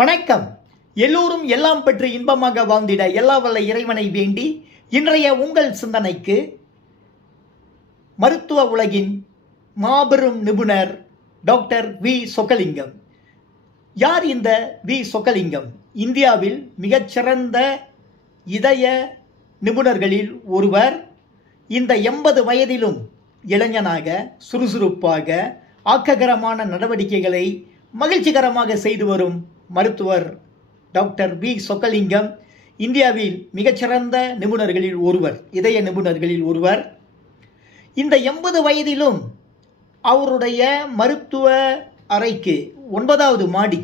வணக்கம். எல்லோரும் எல்லாம் பெற்று இன்பமாக வாழ்ந்திட எல்லா வல்ல இறைவனை வேண்டி இன்றைய உங்கள் சிந்தனைக்கு மருத்துவ உலகின் மாபெரும் நிபுணர் டாக்டர் வி சொக்கலிங்கம். யார் இந்த வி சொக்கலிங்கம்? இந்தியாவில் மிகச்சிறந்த இதய நிபுணர்களில் ஒருவர். இந்த 80 வயதிலும் இளைஞனாக சுறுசுறுப்பாக ஆக்ககரமான நடவடிக்கைகளை மகிழ்ச்சிகரமாக செய்து வரும் மருத்துவர் டாக்டர் வி சொக்கலிங்கம் இந்தியாவில் மிகச்சிறந்த நிபுணர்களில் ஒருவர், இதய நிபுணர்களில் ஒருவர். இந்த 80 வயதிலும் அவருடைய மருத்துவ அறைக்கு 9வது மாடி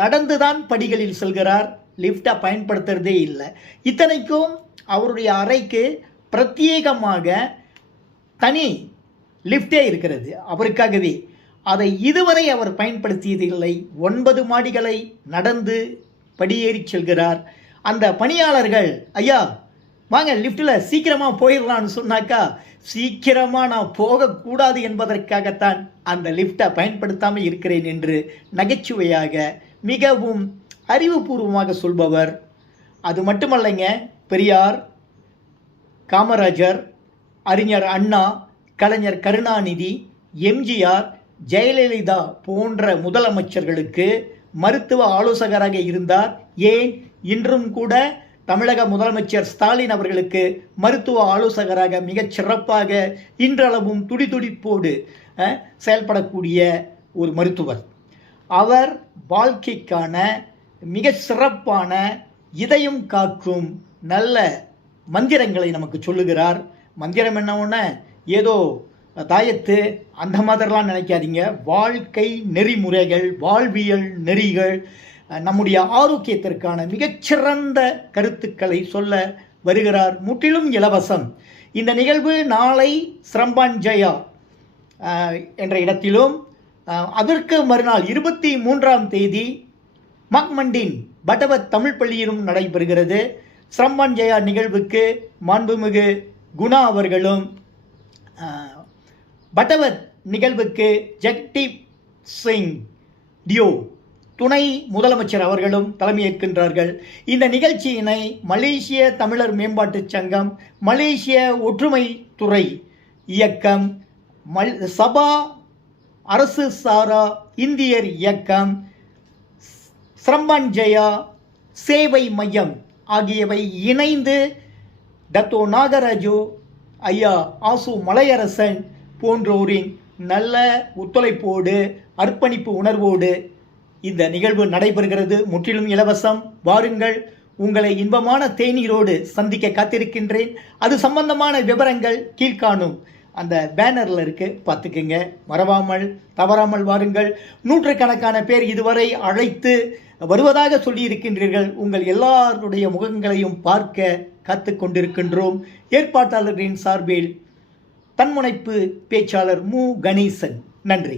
நடந்துதான் படிகளில் செல்கிறார். லிஃப்டை பயன்படுத்துறதே இல்லை. இத்தனைக்கும் அவருடைய அறைக்கு பிரத்யேகமாக தனி லிஃப்டே இருக்கிறது அவருக்காகவே. அதை இதுவரை அவர் பயன்படுத்தியதில்லை. 9 மாடிகளை நடந்து படியேறி செல்கிறார். அந்த பணியாளர்கள், ஐயா வாங்க லிஃப்டில் சீக்கிரமாக போயிடலான்னு சொன்னாக்கா, சீக்கிரமாக நான் போகக்கூடாது என்பதற்காகத்தான் அந்த லிஃப்டை பயன்படுத்தாமல் இருக்கிறேன் என்று நகைச்சுவையாக மிகவும் அறிவுபூர்வமாக சொல்பவர். அது மட்டுமல்லைங்க, பெரியார், காமராஜர், அறிஞர் அண்ணா, கலைஞர் கருணாநிதி, எம்ஜிஆர், ஜெயலலிதா போன்ற முதலமைச்சர்களுக்கு மருத்துவ ஆலோசகராக இருந்தார். ஏன் இன்றும் கூட தமிழக முதலமைச்சர் ஸ்டாலின் அவர்களுக்கு மருத்துவ ஆலோசகராக மிகச் சிறப்பாக இன்றளவும் துடிதுடிப்போடு செயல்படக்கூடிய ஒரு மருத்துவர். அவர் வாழ்க்கைக்கான மிக சிறப்பான இதயம் காக்கும் நல்ல மந்திரங்களை நமக்கு சொல்லுகிறார். மந்திரம் என்னன்னா ஏதோ தாயத்து அந்த மாதிரிலாம் நினைக்காதீங்க. வாழ்க்கை நெறிமுறைகள், வாழ்வியல் நெறிகள், நம்முடைய ஆரோக்கியத்திற்கான மிகச்சிறந்த கருத்துக்களை சொல்ல வருகிறார். முற்றிலும் இலவசம். இந்த நிகழ்வு நாளை ஸ்ரம்பான் ஜெயா என்ற இடத்திலும், அதற்கு மறுநாள் 23ஆம் தேதி மக்மண்டின் பட்டவத் தமிழ் பள்ளியிலும் நடைபெறுகிறது. ஸ்ரம்பான் ஜெயா நிகழ்வுக்கு மாண்புமிகு குணா அவர்களும், பட்டவத் நிகழ்வுக்கு ஜெகதீப் சிங் டியோ துணை முதலமைச்சர் அவர்களும் தலைமையேற்கின்றார்கள். இந்த நிகழ்ச்சியினை மலேசிய தமிழர் மேம்பாட்டுச் சங்கம், மலேசிய ஒற்றுமை துறை இயக்கம், சபா அரசு சாரா இந்தியர் இயக்கம், ஸ்ரம்பான் ஜெயா சேவை மையம் ஆகியவை இணைந்து டத்தோ நாகராஜு, ஐயா ஆசு மலையரசன் போன்றோரின் நல்ல ஒத்துழைப்போடு, அர்ப்பணிப்பு உணர்வோடு இந்த நிகழ்வு நடைபெறுகிறது. முற்றிலும் இலவசம். வாருங்கள். உங்களை இன்பமான தேநீரோடு சந்திக்க காத்திருக்கின்றேன். அது சம்பந்தமான விவரங்கள் கீழ்காணும் அந்த பேனரில் இருக்கு, பார்த்துக்குங்க. மறவாமல் தவறாமல் வாருங்கள். நூற்றுக்கணக்கான பேர் இதுவரை அழைத்து வருவதாக சொல்லியிருக்கின்றீர்கள். உங்கள் எல்லாருடைய முகங்களையும் பார்க்க காத்து கொண்டிருக்கின்றோம். ஏற்பாட்டாளர்களின் சார்பில் தன்முனைப்பு பேச்சாளர் மு கணேசன். நன்றி.